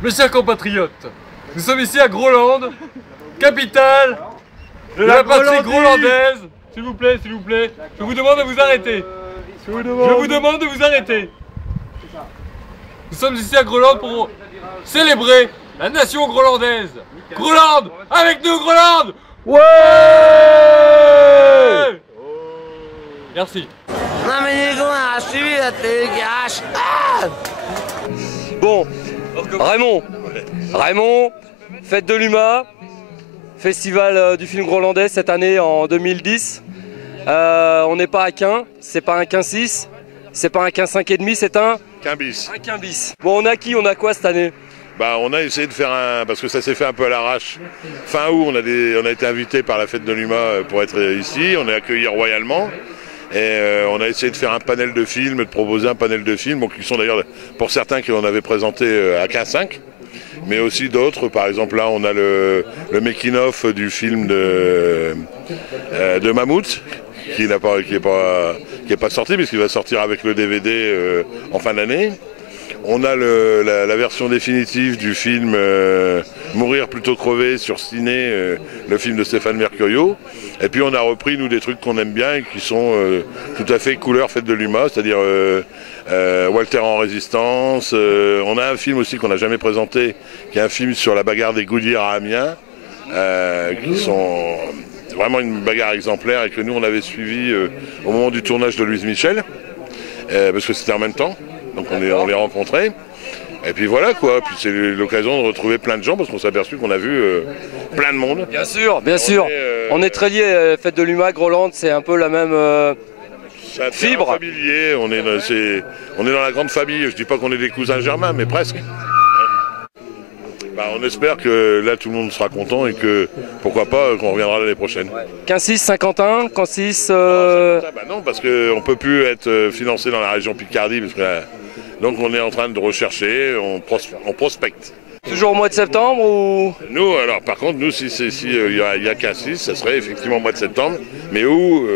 Mes chers compatriotes, nous sommes ici à Groland, capitale de la patrie grolandaise. S'il vous plaît, je vous demande de vous arrêter. Je vous demande de vous arrêter. Nous sommes ici à Groland pour célébrer la nation grolandaise. Groland, avec nous Groland. Ouais. Merci. Bon, Raymond, fête de l'UMA, festival du film grolandais cette année en 2010. On n'est pas à Quin, c'est pas un Quin 6, c'est pas un Quin 5,5, c'est un Quin bis. Un Quin bis. Bon, on a quoi cette année? Bah, on a essayé de faire parce que ça s'est fait un peu à l'arrache. Fin août, on a été invité par la fête de l'UMA pour être ici, on est accueillis royalement. Et on a essayé de faire un panel de films, de proposer un panel de films, qui sont d'ailleurs pour certains qu'on avait présenté à Quin 5, mais aussi d'autres. Par exemple là on a le making-of du film de Mammouth, qui n'est pas sorti, puisqu'il va sortir avec le DVD en fin d'année. On a la version définitive du film Mourir plutôt crever sur Ciné, le film de Stéphane Mercurio. Et puis on a repris nous des trucs qu'on aime bien et qui sont tout à fait couleur fête de l'UMA, c'est-à-dire Walter en résistance. On a un film aussi qu'on n'a jamais présenté, qui est un film sur la bagarre des Goudières à Amiens, qui sont vraiment une bagarre exemplaire et que nous on avait suivi au moment du tournage de Louise Michel, parce que c'était en même temps. Donc on les rencontrait. Et puis voilà quoi, puis c'est l'occasion de retrouver plein de gens parce qu'on s'est aperçu qu'on a vu plein de monde. Bien sûr. On est très liés, fête de l'UMA, Groland, c'est un peu la même fibre. Familier, on est dans la grande famille, je dis pas qu'on est des cousins germains, mais presque. Bah, on espère que là tout le monde sera content et que pourquoi pas qu'on reviendra l'année prochaine. Quin 6, Saint-Quentin, Quin 6... Bah non, parce qu'on ne peut plus être financé dans la région Picardie, parce que donc on est en train de rechercher, on prospecte. Toujours au mois de septembre ou... Nous, alors par contre, nous, si y a Quin 6, ça serait effectivement au mois de septembre, mais où,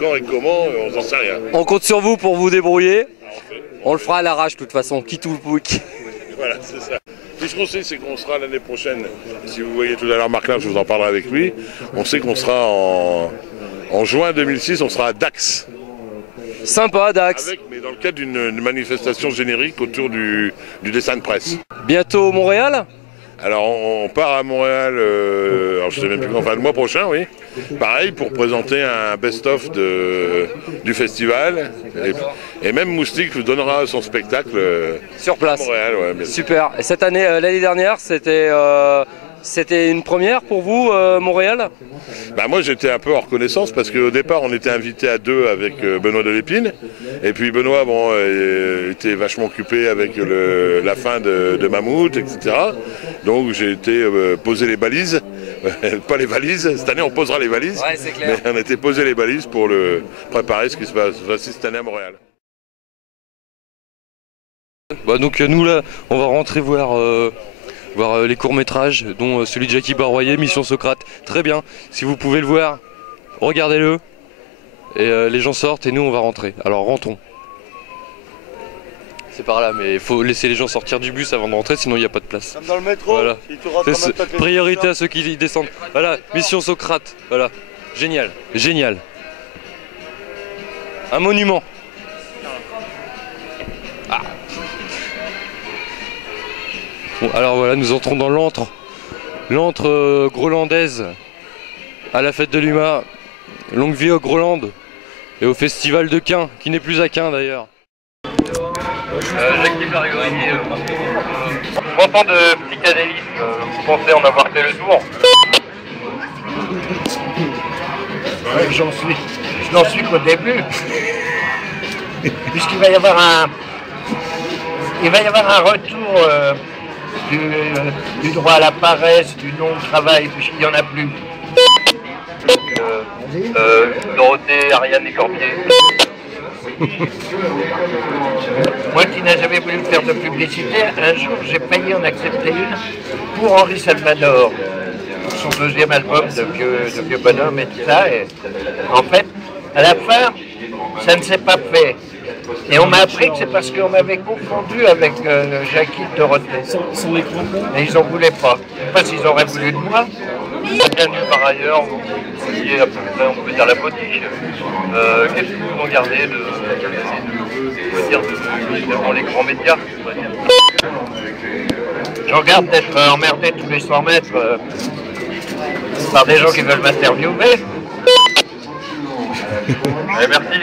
quand et comment, on n'en sait rien. On compte sur vous pour vous débrouiller. On le fera à l'arrache de toute façon, qui tout le week. Voilà, c'est ça. Tout ce qu'on sait, c'est qu'on sera l'année prochaine, si vous voyez tout à l'heure Marc Lin, je vous en parlerai avec lui, on sait qu'on sera en juin 2006, on sera à Dax. Sympa, Dax. Mais dans le cadre d'une manifestation générique autour du dessin de presse. Bientôt Montréal? Alors on part à Montréal, alors je sais même plus quand, enfin le mois prochain, oui. Pareil, pour présenter un best-of du festival. Et même Moustique vous donnera son spectacle sur place. À Montréal, ouais, super. Et cette année, l'année dernière, c'était une première pour vous, Montréal? Bah moi j'étais un peu en reconnaissance parce qu'au départ on était invité à deux avec Benoît Delépine. Et puis Benoît était vachement occupé avec la fin de Mammouth, etc. Donc j'ai été poser les balises, pas les valises, cette année on posera les valises, ouais, c'est clair. Mais on a été poser les balises pour préparer ce qui se passe cette année à Montréal. Bah donc nous là on va rentrer voir les courts-métrages, dont celui de Jackie Barroyer, Mission Socrate. Très bien, si vous pouvez le voir, regardez-le. Et les gens sortent et nous on va rentrer. Alors rentrons. C'est par là, mais il faut laisser les gens sortir du bus avant de rentrer, sinon il n'y a pas de place. Comme dans le métro, voilà. C'est priorité à ceux qui y descendent. Voilà, Mission Socrate. Voilà, génial, génial. Un monument. Ah. Bon, alors voilà, nous entrons dans l'antre grolandaise à la fête de l'UMA. Longue vie au Groland et au festival de Quin, qui n'est plus à Quin d'ailleurs. J'active la régularité. Content de Piccadilly, vous pensez en avoir fait le tour? Ouais, je n'en suis qu'au début. Puisqu'il va y avoir un retour du droit à la paresse, du non-travail, puisqu'il n'y en a plus. Dorothée, Ariane et Corbier. Moi qui n'ai jamais voulu faire de publicité, un jour j'ai failli en accepter une pour Henri Salvador, son deuxième album de vieux bonhomme et tout ça. Et en fait, à la fin, ça ne s'est pas fait. Et on m'a appris que c'est parce qu'on m'avait confondu avec Jackie de Dorothée. Et ils n'en voulaient pas. Je ne sais pas s'ils auraient voulu de moi. Bienvenue par ailleurs, qui est, on peut dire la potiche. Qu'est-ce que vous regardez devant les grands médias? Je regarde d'être emmerdé tous les 100 mètres par des gens qui veulent m'interviewer. Merci,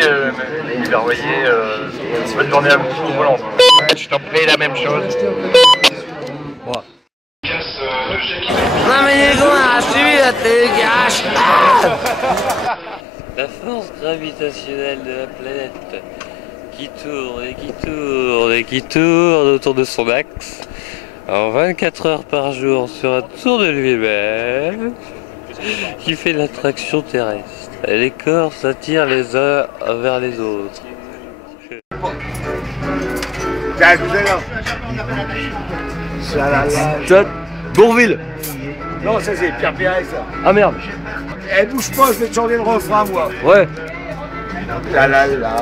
Bervoyer. Bonne journée à vous, Roland. Je t'en prie, la même chose. La force gravitationnelle de la planète qui tourne et qui tourne et qui tourne autour de son axe en 24 heures par jour sur un tour de lui-même qui fait l'attraction terrestre. Et les corps s'attirent les uns vers les autres. Bourville. Non, ça c'est Pierre Pérez. Ah merde. Eh, bouge pas, je vais te chanter le refrain, moi. Ouais. La la la,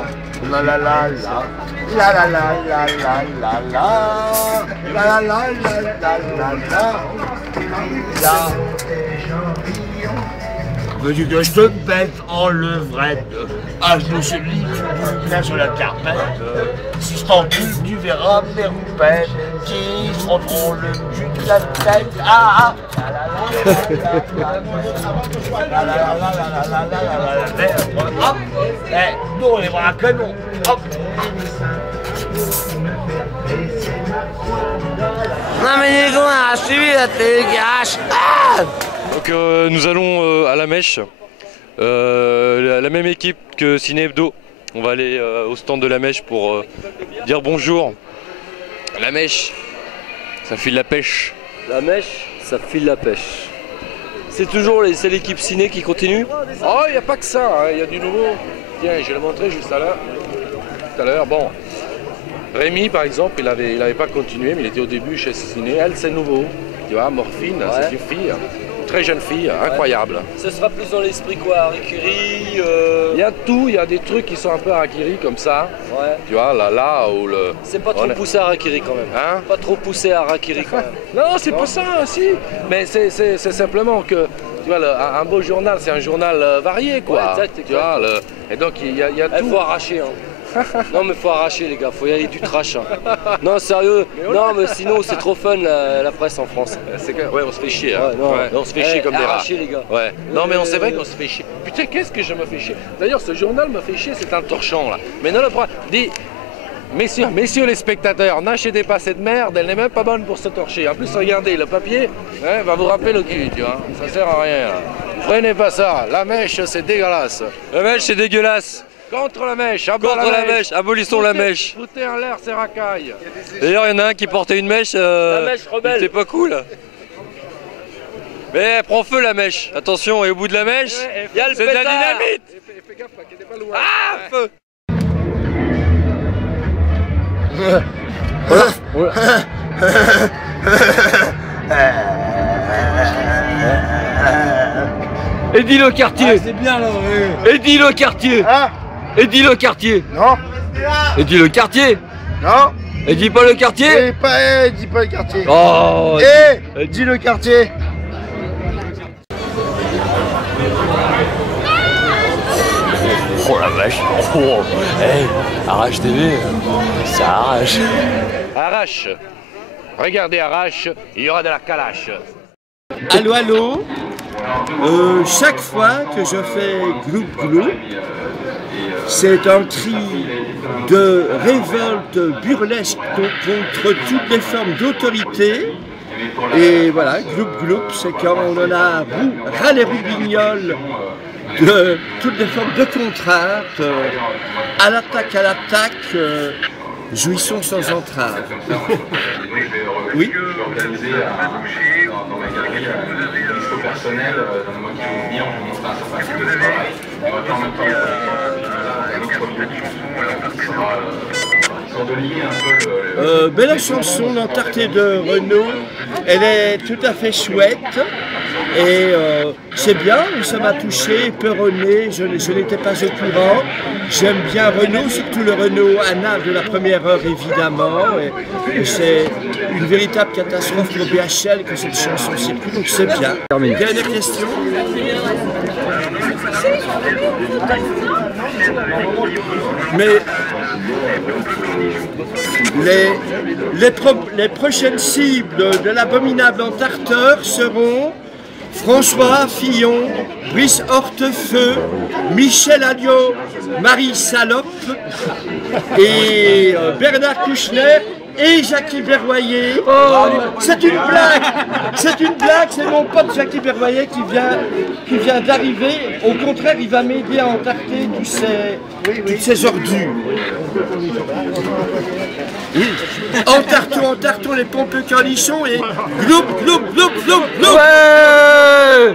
la la la la, la la la la la la la, la la la la la la. Veux-tu que je te pète en levrette? Ah, je me suis dit, tu viens sur la carpette. Si je t'encule, tu verras mes roupettes qui se rendront le cul de la tête. Ah, ah. Hop, eh, nous on les voit à canon. Hop. Non mais les gars, suivi la télégage. Donc nous allons à la Mèche, la même équipe que Ciné Hebdo. On va aller au stand de la Mèche pour dire bonjour. La Mèche, ça file la pêche. La mèche, ça file la pêche. C'est l'équipe ciné qui continue? Oh, il n'y a pas que ça, il y a du nouveau. Tiens, je vais le montrer juste à l'heure. Tout à l'heure, bon. Rémi, par exemple, il avait pas continué, mais il était au début chez Ciné. Elle, c'est nouveau. Tu vois, Morphine, ouais. C'est une fille. Très jeune fille, incroyable. Ce sera plus dans l'esprit quoi, Harakiri Il y a tout, il y a des trucs qui sont un peu Harakiri comme ça. Ouais. Tu vois, là où le... C'est pas trop poussé à Harakiri quand même. Hein? Pas trop poussé à Harakiri quand même. Non, c'est pas ça, si. Mais c'est simplement que, tu vois, un beau journal, c'est un journal varié, quoi. Ouais, exact. Tu vois, et donc il y a tout. Il faut arracher, hein. Non mais faut arracher les gars, faut y aller du trash. Hein. Non sérieux, non mais sinon c'est trop fun la presse en France. Ouais, on se fait chier. Hein. Ouais, non. Ouais, on se fait chier comme des rats. Arracher les gars. Ouais. Non mais c'est vrai qu'on se fait chier. Putain, qu'est-ce que je me fais chier. D'ailleurs, ce journal me fait chier, c'est un torchon là. Mais non, le problème, dis, messieurs les spectateurs, n'achetez pas cette merde, elle n'est même pas bonne pour se torcher. En plus, regardez, le papier va vous rappeler le cul, tu vois. Ça sert à rien. Prenez pas ça. La mèche, c'est dégueulasse. La Mèche, c'est dégueulasse. Contre la mèche, Contre la mèche, abolissons la mèche. Foutez en l'air ces racailles. D'ailleurs, il y en a un qui portait une mèche. La mèche rebelle. C'est pas cool. Mais elle prend feu la mèche. Attention, et au bout de la mèche, Il y a le c'est de la pétard. dynamite. Fais gaffe, qu'elle n'est pas loin. Ah, feu. Eddy Le Quartier. C'est bien là, oui. Eddy Le Quartier. Hein? Eddy Le Quartier. Non? Eddy Le Quartier. Non? Et dis pas le quartier. Dis pas le quartier. Oh. Dis le quartier. Oh la vache. Oh. Hey, Arrache TV, ça arrache. Arrache. Regardez Arrache, il y aura de la calache. Allô, allô. Chaque fois que je fais gloup-gloup, c'est un cri de révolte burlesque contre toutes les formes d'autorité. Et voilà, gloup-gloup, c'est quand on en a ras les roubignoles de toutes les formes de contrainte, à l'attaque, jouissons sans entrave. Oui. Belle chanson, l'Entarté de Renaud, elle est tout à fait chouette. Et c'est bien, ça m'a touché, peuronné, je n'étais pas au courant. J'aime bien Renaud, surtout le Renaud Anna de la première heure évidemment. Et c'est une véritable catastrophe pour BHL que cette chanson circule, donc c'est bien. Dernière question. Mais les prochaines cibles de l'abominable entarteur seront François Fillon, Brice Hortefeux, Michel Alliot, Marie Salope et Bernard Kouchner et Jackie Berroyer. Oh, c'est une blague! C'est une blague, c'est mon pote Jackie Berroyer qui vient d'arriver. Au contraire, il va m'aider à entarter toutes ces ordures. Entartons les pompeux cornichons et gloup, gloup, gloup, gloup, gloup. Ouais!